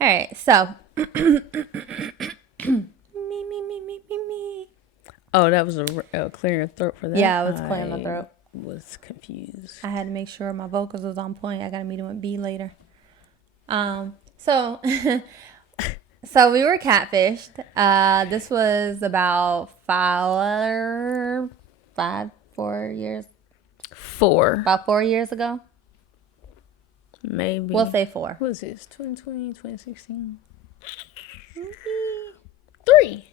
All right, so me. Oh, that was a clearing your throat for that. Yeah, I was clearing my throat. Was confused. I had to make sure my vocals was on point. I got a meeting with B later. So so we were catfished. This was about 4 years. About 4 years ago. Maybe. We'll say 4. What was this? 2020, 2016? 3.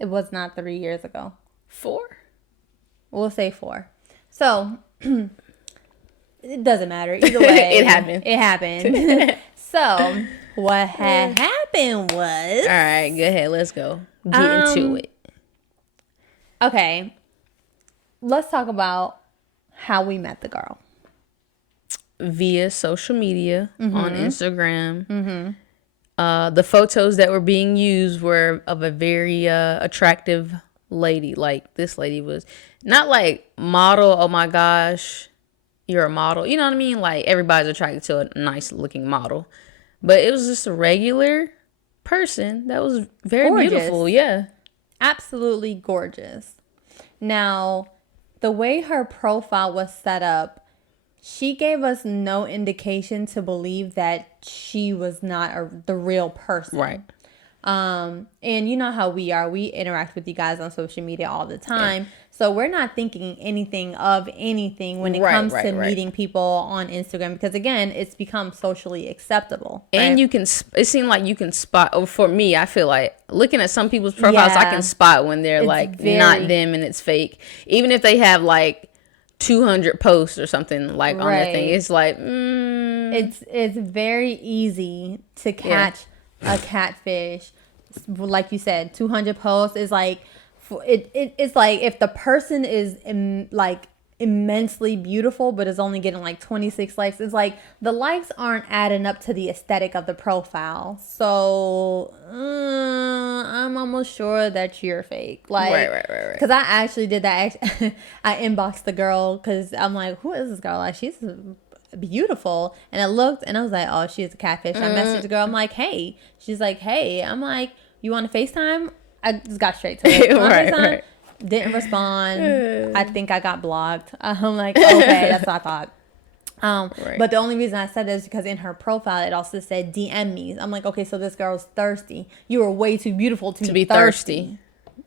It was not 3 years ago. 4? We'll say 4. So it doesn't matter. Either way. It happened. It happened. So what had happened was. All right, go ahead. Let's go. Get into it. Okay. Let's talk about how we met the girl. Via social media on Instagram. The photos that were being used were of a very attractive lady. Like, this lady was not like model, oh my gosh, you're a model. You know what I mean? Like, everybody's attracted to a nice looking model. But it was just a regular person that was very beautiful. Yeah. Absolutely gorgeous. Now, the way her profile was set up, she gave us no indication to believe that she was not the real person. Right. And you know how we are. We interact with you guys on social media all the time. Yeah. So we're not thinking anything of anything when it comes to meeting people on Instagram. Because, again, it's become socially acceptable. And you can, it seemed like you can spot, for me, I feel like looking at some people's profiles, I can spot when they're not them and it's fake. Even if they have 200 posts or something on their thing. It's like, It's very easy to catch a catfish. Like you said, 200 posts is like, it's like if the person is immensely beautiful but is only getting 26 likes, it's like the likes aren't adding up to the aesthetic of the profile. So I'm almost sure that you're fake. Right. Because I actually did that. I inboxed the girl because I'm like, who is this girl? Like, she's beautiful. And I looked and I was like, oh, she's a catfish. I messaged the girl. I'm like, hey. She's like, hey. I'm like, you want to FaceTime? I just got straight to it. right. Didn't respond. I think I got blocked. I'm like, okay, that's what I thought. But the only reason I said this is because in her profile it also said DM me. I'm like, okay, so this girl's thirsty. You are way too beautiful to be thirsty.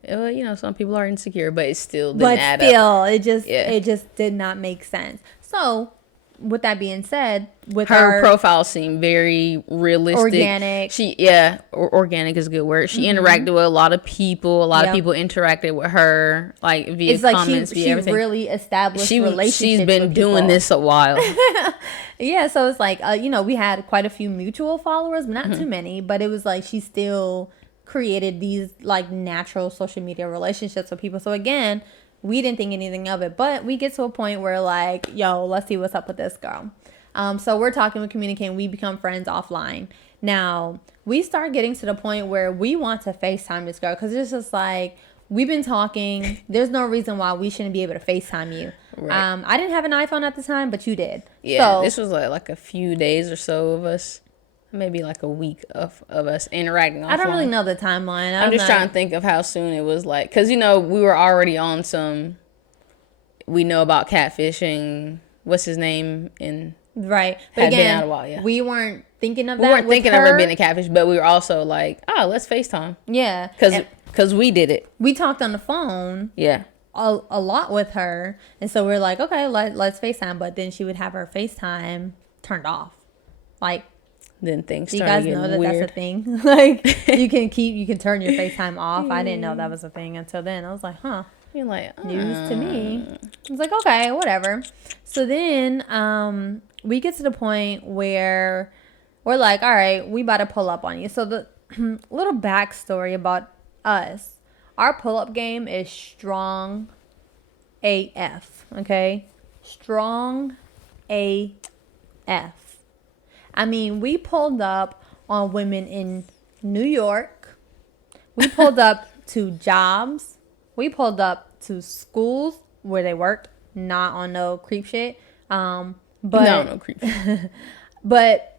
Well, some people are insecure, but it still didn't add up. It just did not make sense. So with that being said, with her profile seemed very realistic, organic. Organic is a good word. She interacted with a lot of people. A lot of people interacted with her, via comments, via everything. She really established relationships. She's been doing this a while. Yeah, so it's like we had quite a few mutual followers, not too many, but it was like she still created these natural social media relationships with people. So again, we didn't think anything of it, but we get to a point where yo, let's see what's up with this girl. So we're talking, we're communicating, we become friends offline. Now, we start getting to the point where we want to FaceTime this girl because it's just we've been talking. There's no reason why we shouldn't be able to FaceTime you. Right. I didn't have an iPhone at the time, but you did. Yeah, so, this was like a few days or so of us. Maybe a week of us interacting offline. I don't really know the timeline. I'm just trying to think of how soon it was because, we were already on we know about catfishing. What's his name? Right. But again, been out a while, we weren't thinking of that. We weren't thinking of her being a catfish, but we were also let's FaceTime. Yeah. Because we did it. We talked on the phone. Yeah. A lot with her. And so we're like, okay, let's FaceTime. But then she would have her FaceTime turned off. Then things do started you guys know that weird. That's a thing? You can turn your FaceTime off. I didn't know that was a thing until then. I was like, huh. You're like, news to me. I was like, okay, whatever. So then we get to the point where we're like, all right, we about to pull up on you. So the little backstory about us. Our pull-up game is strong AF, okay? Strong AF. I mean, we pulled up on women in New York. We pulled up to jobs. We pulled up to schools where they worked. Not on no creep shit. No creep shit. But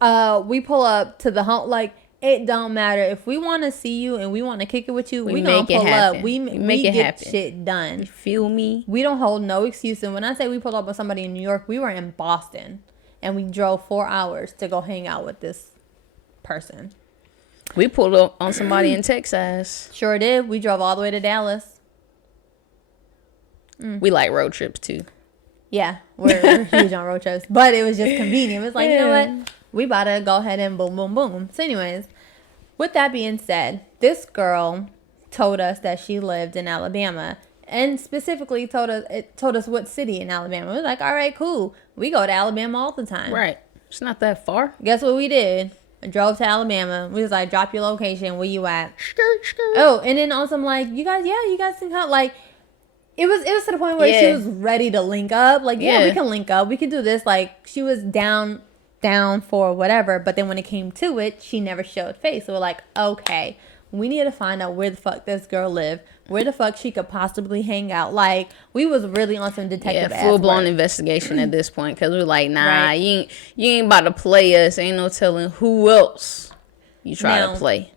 We pull up to the home. Like, it don't matter if we want to see you and we want to kick it with you. We gonna pull up. We get happen. Shit done. You feel me? We don't hold no excuse. And when I say we pulled up with somebody in New York, we were in Boston, and we drove 4 hours to go hang out with this person. We pulled up on somebody in Texas. Sure did. We drove all the way to Dallas. We like road trips too. Yeah, we're huge on road trips, but it was just convenient. It was like, you know what? We about to go ahead and boom, boom, boom. So anyways, with that being said, this girl told us that she lived in Alabama, and specifically told us what city in Alabama. We was like, all right, cool. We go to Alabama all the time. Right. It's not that far. Guess what we did? I drove to Alabama. We was like, drop your location. Where you at? Skirt, skirt. Oh, and then also I'm like, you guys can come. Like, it was to the point where she was ready to link up. Like, yeah, we can link up. We can do this. Like, she was down for whatever. But then when it came to it, she never showed face. So we're like, okay, we need to find out where the fuck this girl lived, where the fuck she could possibly hang out. Like, we was really on some detective ass full blown work. Investigation at this point, because we're like, nah, you ain't about to play us. Ain't no telling who else you try to play.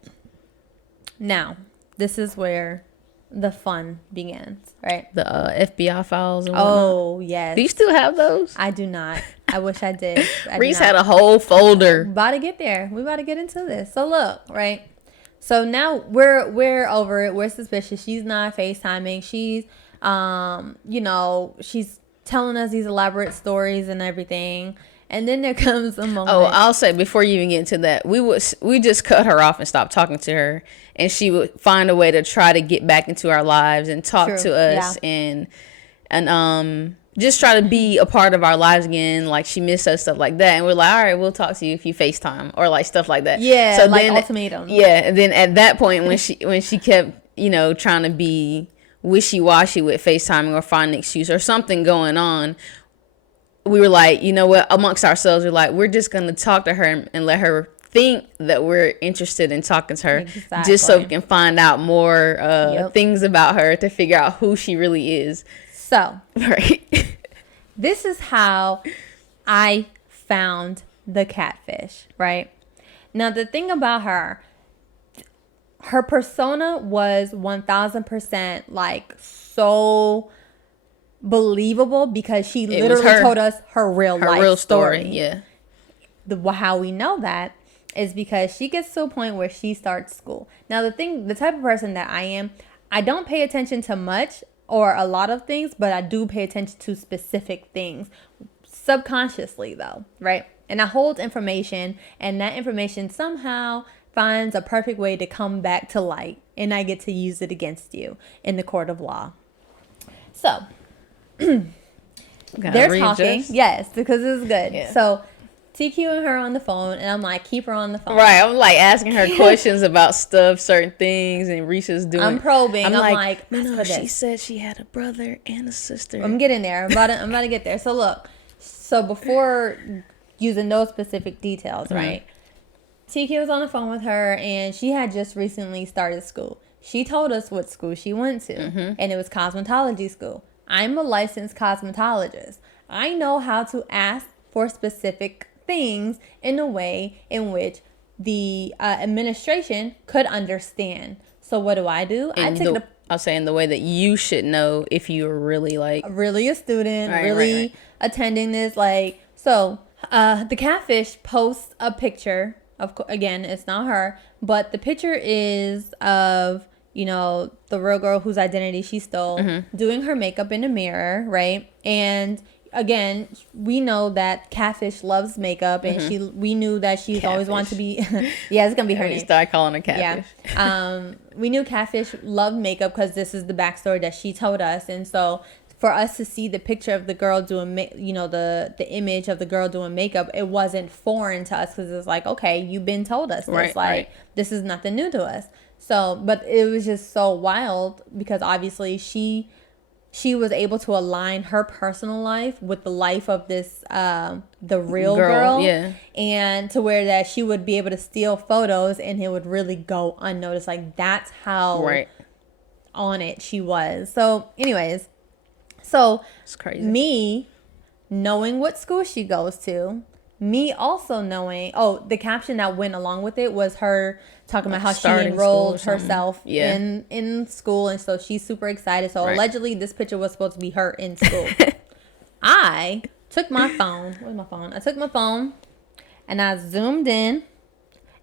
Now, this is where the fun begins, right? The FBI files and whatnot. Oh, yes. Do you still have those? I do not. I wish I did. Reese had a whole folder. About to get there. We about to get into this. So look, right? So now we're over it. We're suspicious. She's not FaceTiming. She's she's telling us these elaborate stories and everything. And then there comes a moment. Oh, I'll say before you even get into that, we just cut her off and stopped talking to her, and she would find a way to try to get back into our lives and talk to us and just try to be a part of our lives again. Like, she missed us, stuff like that, and we're like, all right, we'll talk to you if you FaceTime or like stuff like that. Yeah, so like then, ultimatum. Yeah, and then at that point when she kept trying to be wishy-washy with FaceTiming or find an excuse or something going on, we were like, you know what, amongst ourselves, we're like, we're just going to talk to her and let her think that we're interested in talking to her, just so we can find out more things about her to figure out who she really is. So, right. This is how I found the catfish, right? Now, the thing about her persona was 1000% like so believable, because she literally told us her real story. Yeah. How we know that is because she gets to a point where she starts school. Now, the type of person that I am, I don't pay attention to much or a lot of things, but I do pay attention to specific things subconsciously, though, right? And I hold information, and that information somehow finds a perfect way to come back to light, and I get to use it against you in the court of law. So they're talking, yes, because it's good. Yeah. So T.Que and her on the phone, and I'm like, keep her on the phone. Right, I'm like asking her questions about stuff, certain things, and Reese's doing. I'm probing. I'm like, no, she said she had a brother and a sister. I'm getting there. I'm about to get there. So look, before using those specific details, right? T.Que was on the phone with her, and she had just recently started school. She told us what school she went to, and it was cosmetology school. I'm a licensed cosmetologist. I know how to ask for specific things in a way in which the administration could understand. So what do? I'll say in the way that you should know if you're really a student, right. Attending this. So the catfish posts a picture of, again, it's not her, but the picture is of, the real girl whose identity she stole, doing her makeup in a mirror, right? And again, we know that Catfish loves makeup, and we knew that she's Catfish. Always wanted to be. Yeah, it's gonna be her name. Start calling her Catfish. Yeah. We knew Catfish loved makeup because this is the backstory that she told us, and so for us to see the picture of the girl doing, the image of the girl doing makeup, it wasn't foreign to us, because it's like, okay, you've been told us this, this is nothing new to us. So, but it was just so wild, because obviously she was able to align her personal life with the life of this, the real girl. Yeah. And to where that she would be able to steal photos and it would really go unnoticed. Like, that's how on it she was. So anyways, it's crazy. Me knowing what school she goes to, me also knowing, the caption that went along with it was her talking about how she Starting enrolled school or something. herself Yeah. in school, and so she's super excited. So Right. allegedly this picture was supposed to be her in school. I took my phone. Where's my phone? I took my phone and I zoomed in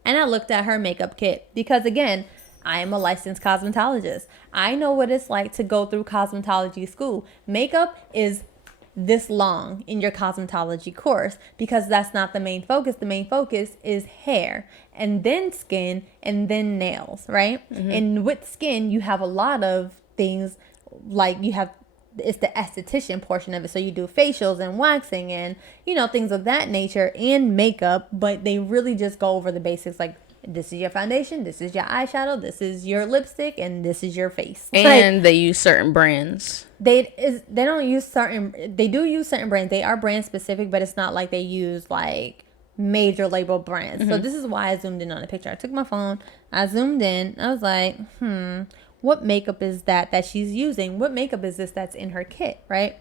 and I looked at her makeup kit because, again, I am a licensed cosmetologist. I know what it's like to go through cosmetology school. Makeup is this long in your cosmetology course because that's not the main focus. The main focus is hair and then skin and then nails, right? Mm-hmm. And with skin, you have a lot of things, like it's the esthetician portion of it. So you do facials and waxing and, things of that nature, and makeup, but they really just go over the basics, like, this is your foundation, this is your eyeshadow, this is your lipstick, and this is your face. And they use certain brands. They do use certain brands. They are brand specific, but it's not like they use like major label brands. Mm-hmm. So this is why I zoomed in on the picture. I took my phone, I zoomed in, I was like, what makeup is that she's using? What makeup is this that's in her kit, right?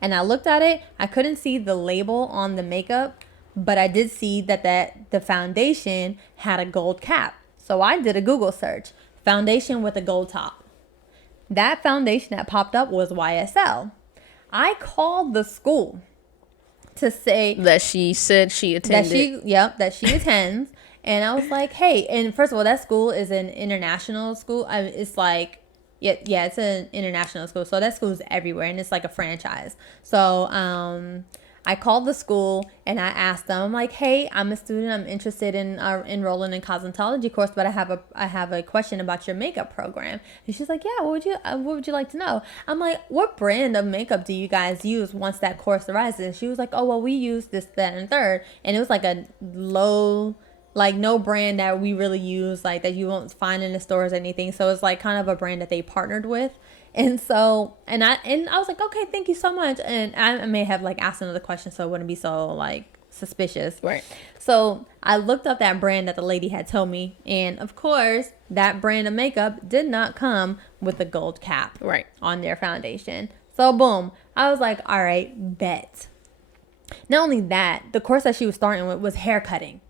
And I looked at it. I couldn't see the label on the makeup, but I did see that the foundation had a gold cap. So I did a Google search, foundation with a gold top. That foundation that popped up was YSL. I called the school to say that she said she attended. That she attends. And I was like, hey, and first of all, that school is an international school. It's like, it's an international school. So that school is everywhere, and it's like a franchise. So I called the school and I asked them, I'm like, hey, I'm a student. I'm interested in enrolling in cosmetology course, but I have a question about your makeup program. And she's like, yeah, what would you like to know? I'm like, what brand of makeup do you guys use once that course arises? And she was like, oh, well, we use this, that, and third. And it was like a low, like no brand that we really use, like that you won't find in the stores or anything. So it's like kind of a brand that they partnered with. And so, and I was like, okay, thank you so much. And I may have like asked another question so it wouldn't be so like suspicious. Right. So I looked up that brand that the lady had told me. And of course, that brand of makeup did not come with a gold cap on their foundation. So boom, I was like, all right, bet. Not only that, the course that she was starting with was hair cutting.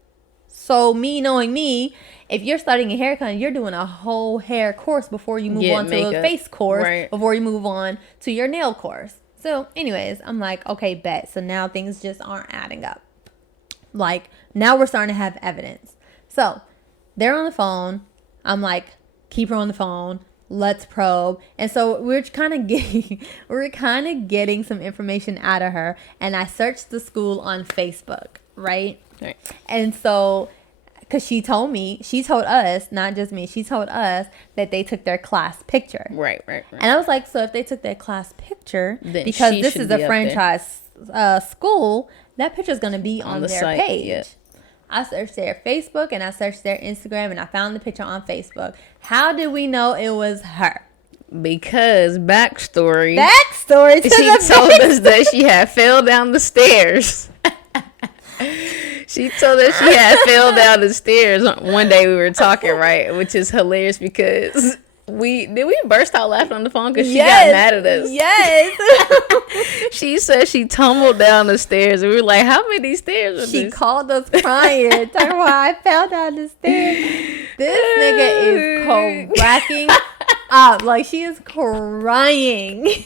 So me knowing me, if you're starting a haircut, you're doing a whole hair course before you move on to a face course, before you move on to your nail course. So anyways, I'm like, okay, bet. So now things just aren't adding up. Like now we're starting to have evidence. So they're on the phone. I'm like, keep her on the phone. Let's probe. And so we're kind of getting some information out of her. And I searched the school on Facebook, right? Right. And so, because she told us, not just me, she told us that they took their class picture. Right. And I was like, so if they took their class picture, then because this is a franchise school, that picture is going to be on their site, page. Yeah. I searched their Facebook and I searched their Instagram and I found the picture on Facebook. How did we know it was her? Because backstory. She told us that she had fell down the stairs. She told us she had fell down the stairs one day we were talking, right? Which is hilarious because we burst out laughing on the phone because she got mad at us. Yes. She said she tumbled down the stairs and we were like, how many stairs are She called us crying, talking about I fell down the stairs. This nigga is cracking up. Like she is crying.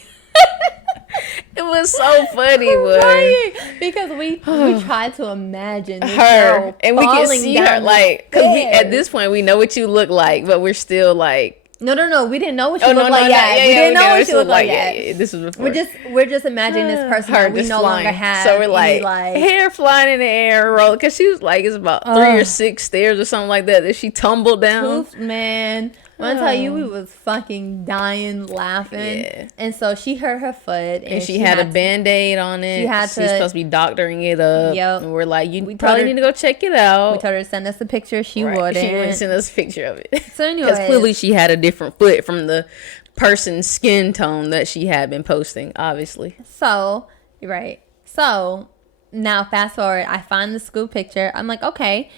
It was so funny, boy. Because we tried to imagine this her, and we can see her like, because at this point we know what you look like, but we're still like, no, we didn't know what she looked like yet. We didn't know what she looked like yet. Yeah, this was before. We're just imagining this person her that we no longer have. So we're like hair flying in the air, roll, because she was like, it's about 3 or 6 stairs or something like that she tumbled down. Man. When I tell you, we was fucking dying laughing. Yeah. And so she hurt her foot. And she had a Band-Aid on it. She's supposed to be doctoring it up. Yep. And we're like, we probably need to go check it out. We told her to send us a picture. She wouldn't. She wouldn't send us a picture of it. So anyway. Because clearly she had a different foot from the person's skin tone that she had been posting, obviously. So, right. So, now fast forward. I find the school picture. I'm like, okay.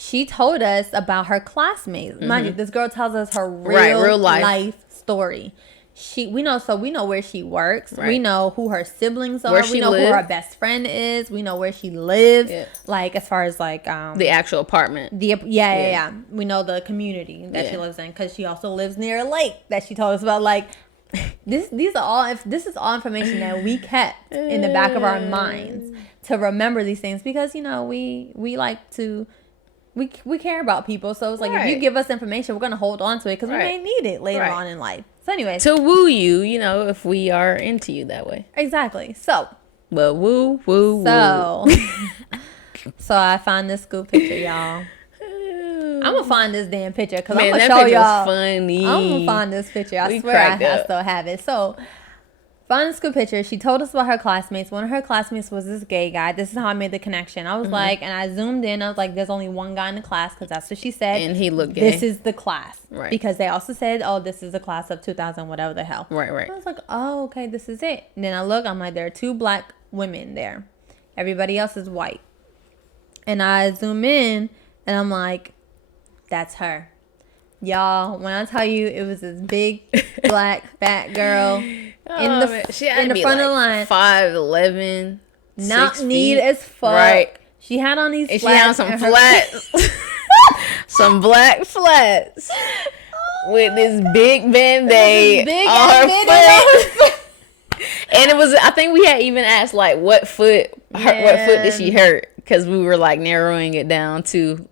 She told us about her classmates. Mind you, this girl tells us her real life story. we know where she works. Right. We know who her siblings are. Where she we know who live. her best friend is. We know where she lives. Yeah. Like as far as like the actual apartment. Yeah. We know the community that she lives in because she also lives near a lake that she told us about. Like this is all information that we kept in the back of our minds to remember these things because we like to. We care about people, so it's like if you give us information, we're gonna hold on to it because we may need it later on in life. So, anyway, to woo you, if we are into you that way. Exactly. So, well, woo. So I found this school picture, y'all. I'm gonna find this damn picture because I'm gonna that show picture y'all. Was funny. I'm gonna find this picture. I swear I still have it. So. Found the school picture. She told us about her classmates. One of her classmates was this gay guy. This is how I made the connection. I was like, and I zoomed in. I was like, there's only one guy in the class because that's what she said. And he looked gay. This is the class. Right. Because they also said, oh, this is the class of 2000, whatever the hell. Right. I was like, oh, okay, this is it. And then I look, I'm like, there are 2 black women there. Everybody else is white. And I zoom in, and I'm like, that's her. Y'all, when I tell you it was this big, black, fat girl in the front of the line. 5'11", not neat as fuck. Right. She had on these and flats. She had some flats. Some black flats. With this big Band-Aid on her foot. And it was, I think we had even asked, like, what foot did she hurt? Because we were, like, narrowing it down to...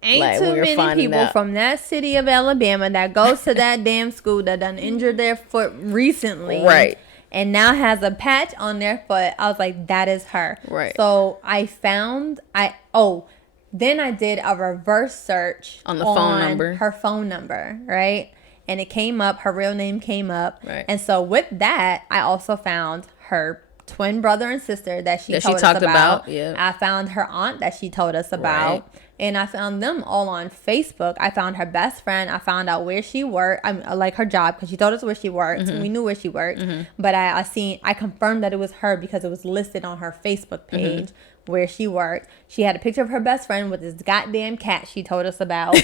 Ain't too many people from that city of Alabama that goes to that damn school that done injured their foot recently. Right. And now has a patch on their foot. I was like, that is her. Right. So then I did a reverse search on phone number. Her phone number, right? And it came up, her real name came up. Right. And so with that, I also found her twin brother and sister that she told us about. Yeah. I found her aunt that she told us about. Right. And I found them all on Facebook. I found her best friend. I found out where she worked. Like her job because she told us where she worked. Mm-hmm. We knew where she worked. Mm-hmm. But I confirmed that it was her because it was listed on her Facebook page where she worked. She had a picture of her best friend with this goddamn cat she told us about.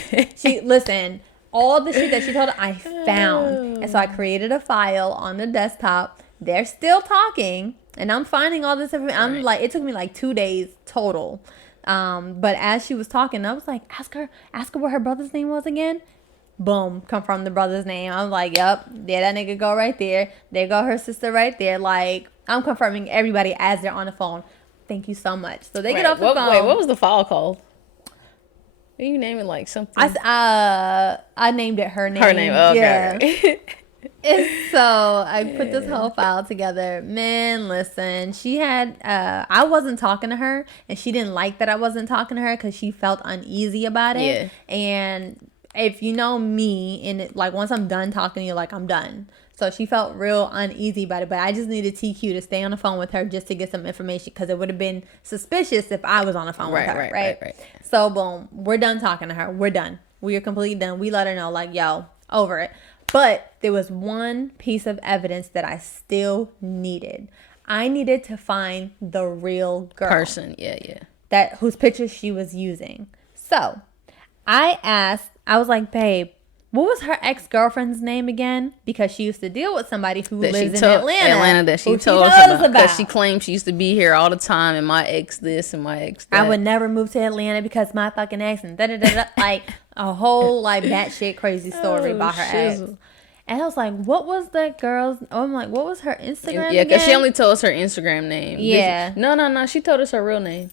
Listen, all the shit that she told us, I found. And so I created a file on the desktop. They're still talking. And I'm finding all this information. I'm like, it took me like 2 days total. But as she was talking, I was like, ask her what her brother's name was again. Boom, confirm the brother's name. I'm like, yep, there that nigga go right there. There go her sister right there. Like, I'm confirming everybody as they're on the phone. Thank you so much. So they get off the phone. Wait, what was the file called? You name it like something. I named it her name. Her name. Oh, okay. Yeah. So I put this whole file together. Man, listen, she had I wasn't talking to her, and she didn't like that I wasn't talking to her because she felt uneasy about it. Yeah. And if you know me, and like once I'm done talking to you, like I'm done. So she felt real uneasy about it, but I just needed T.Que to stay on the phone with her just to get some information because it would have been suspicious if I was on the phone with her, right? So boom, we're done talking to her. We're done. We are completely done. We let her know, like, yo, over it. But there was one piece of evidence that I still needed. I needed to find the real girl. Person, yeah. That whose picture she was using. So I was like, babe, what was her ex-girlfriend's name again? Because she used to deal with somebody who lives in Atlanta. That she told us about. Because she claimed she used to be here all the time, and my ex this and my ex that. I would never move to Atlanta because my fucking ex and da-da-da-da. Like a whole like batshit crazy story about her ex. And I was like, what was that girl's... I'm like, what was her Instagram Yeah, because again? she only told us her Instagram name. Yeah. No. She told us her real name.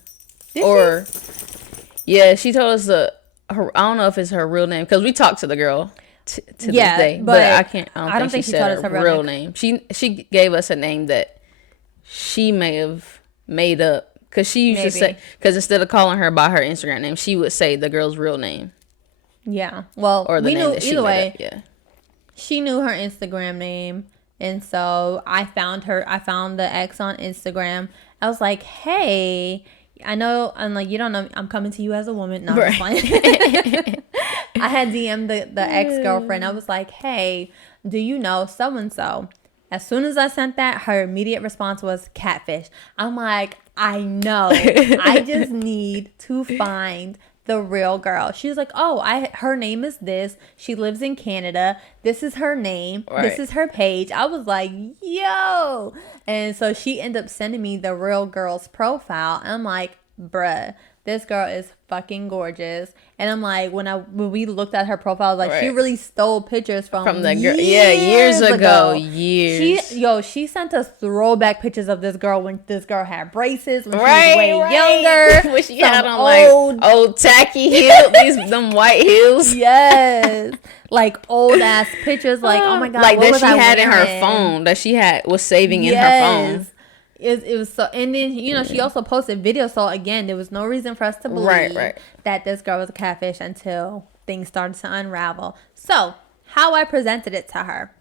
Did she? Yeah, she told us I don't know if it's her real name because we talked to the girl to this day, but I don't think she told us her real name. She gave us a name that she may have made up because she used to say, because instead of calling her by her Instagram name, she would say the girl's real name. Yeah, well, or the we name knew that she either way. Up. Yeah, she knew her Instagram name, and so I found the ex on Instagram. I was like, hey. I know, I'm like, you don't know, I'm coming to you as a woman. No, I'm just playing. I had DM'd the ex-girlfriend. I was like, hey, do you know so-and-so? As soon as I sent that, her immediate response was Catfish. I'm like, I know. I just need to find the real girl. She was like, oh, her name is this. She lives in Canada. This is her name. Right. This is her page. I was like, yo. And so she ended up sending me the real girl's profile. And I'm like, bruh, this girl is fucking gorgeous. And I'm like, when we looked at her profile, I was like, she really stole pictures from the girl. Yeah, years ago. She sent us throwback pictures of this girl when this girl had braces, when she was way younger. When she had on old tacky heels, them white heels. Yes. Like old ass pictures. Like, oh my God. Like that she had in her phone, that she was saving in her phone. It was so, and then she also posted videos. So again, there was no reason for us to believe that this girl was a catfish until things started to unravel. So how I presented it to her,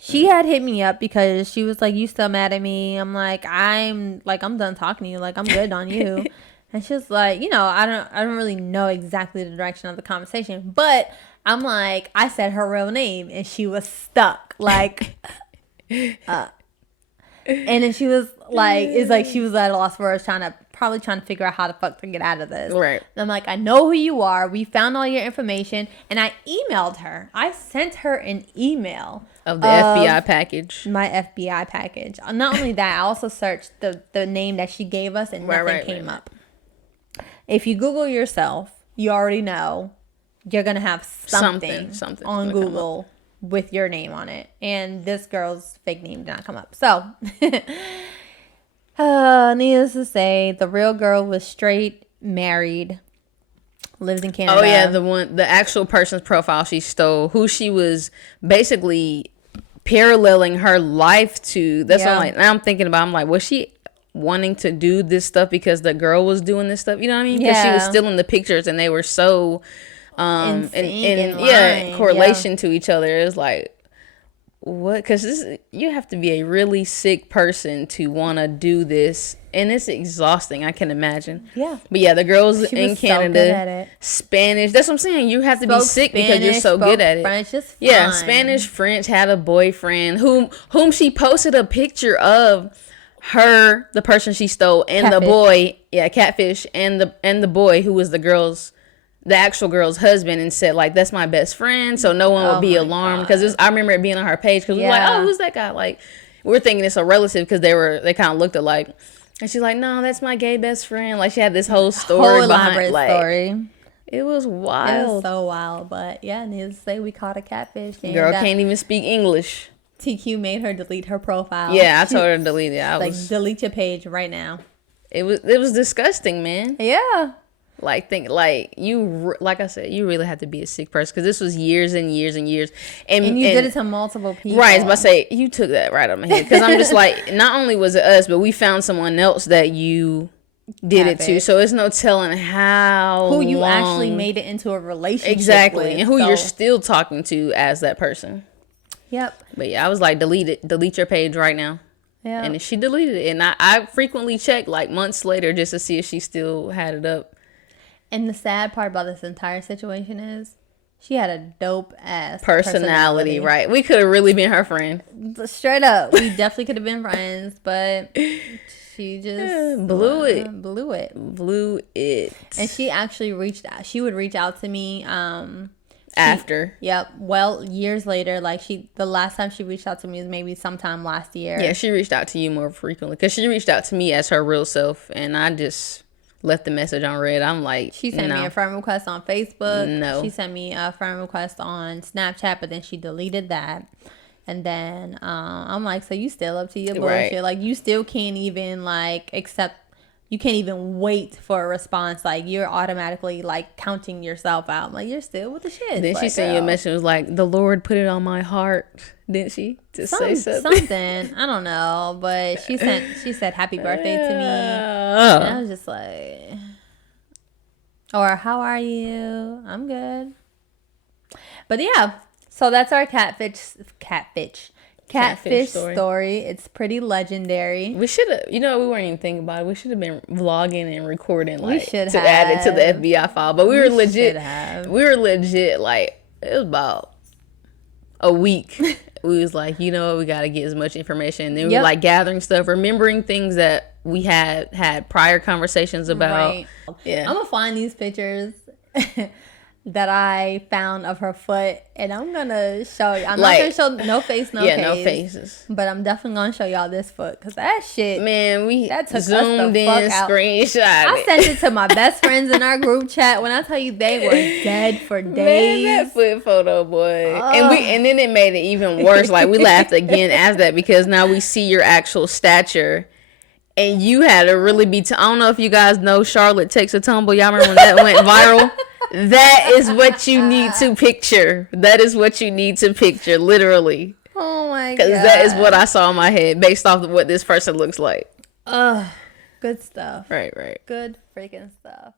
she had hit me up because she was like, "You still mad at me?" I'm like, I'm done talking to you. Like, I'm good on you. And she was like, I don't really know exactly the direction of the conversation, but I'm like, I said her real name, and she was stuck. Like, and then she was like, she was at a loss for words, trying to figure out how the fuck to get out of this. Right. And I'm like, I know who you are. We found all your information. And I emailed her. I sent her an email. Of the FBI package. My FBI package. Not only that, I also searched the name that she gave us, and nothing came up. If you Google yourself, you already know you're going to have something on Google with your name on it, and this girl's fake name did not come up. So needless to say, the real girl was straight, married, lives in Canada. Oh yeah, the actual person's profile she stole, who she was basically paralleling her life to. That's what I'm like, now I'm thinking about. I'm like, was she wanting to do this stuff because the girl was doing this stuff? You know what I mean? Because she was still in the pictures, and they were so in correlation to each other. It was like, what? Because you have to be a really sick person to want to do this, and it's exhausting. I can imagine. Yeah. But yeah, the girls in Canada, so good at it. Spanish. That's what I'm saying. You have to be sick because you're so good at it. French is fine. Yeah, Spanish, French. Had a boyfriend whom she posted a picture of. Her, the person she stole, and Catfish. The boy, Catfish, and the boy who was the actual girl's husband, and said like, that's my best friend, so no one would be alarmed, because I remember it being on her page, because we were like, oh, who's that guy? Like, we're thinking it's a relative because they kind of looked alike, and she's like, no, that's my gay best friend. Like, she had this whole story elaborate story. It was wild. It was so wild, but needless to say, we caught a catfish. Girl can't even speak English. T.Que made her delete her profile. Yeah, I told her to delete it. Delete your page right now. It was disgusting, man. Yeah. Like I said, you really have to be a sick person, because this was years and years and years, and you did it to multiple people. Right, I was about to say, you took that right out of my head, because I'm just like, not only was it us, but we found someone else that you did it to, so it's no telling who you actually made it into a relationship exactly with, and who you're still talking to as that person. Yep. But yeah, I was like, delete your page right now. Yeah. And she deleted it, and I frequently check like months later just to see if she still had it up. And the sad part about this entire situation is, she had a dope ass personality. Right? We could have really been her friend. Straight up, we definitely could have been friends, but she just blew it. And she actually reached out. She would reach out to me. After. Yep. Well, years later, like the last time she reached out to me was maybe sometime last year. Yeah, she reached out to you more frequently, because she reached out to me as her real self, and I just left the message on read. I'm like, she sent me a friend request on Facebook. No. She sent me a friend request on Snapchat, but then she deleted that. And then I'm like, so you still up to your bullshit? Right. Like, you still can't even like accept. You can't even wait for a response. Like, you're automatically like counting yourself out. I'm like, you're still with the shit. Then she sent you a message, was like, the Lord put it on my heart, didn't she? To say something. I don't know, but she said happy birthday to me, and I was just like, or how are you? I'm good. But yeah, so that's our catfish story. It's pretty legendary. We should have, we weren't even thinking about it. We should have been vlogging and recording, like, add it to the FBI file. But we were legit, like, it was about a week. we was like, you know what, we got to get as much information. And then we Yep. were like gathering stuff, remembering things that we had prior conversations about. Right. Yeah. I'm gonna find these pictures that I found of her foot, and I'm gonna show you. I'm not gonna show no face, no case. no faces. But I'm definitely gonna show y'all this foot, because that shit, Man, we that took us zoomed the in, fuck out. screenshot I it. sent it to my best friends in our group chat. When I tell you they were dead for days. Man, that foot photo, boy. And then it made it even worse. Like, we laughed again after that, because now we see your actual stature. And you had to really be... I don't know if you guys know Charlotte Takes a Tumble. Y'all remember when that went viral? That is what you need to picture. That is what you need to picture, literally. Oh my god. Because that is what I saw in my head based off of what this person looks like. Good stuff. Right. Good freaking stuff.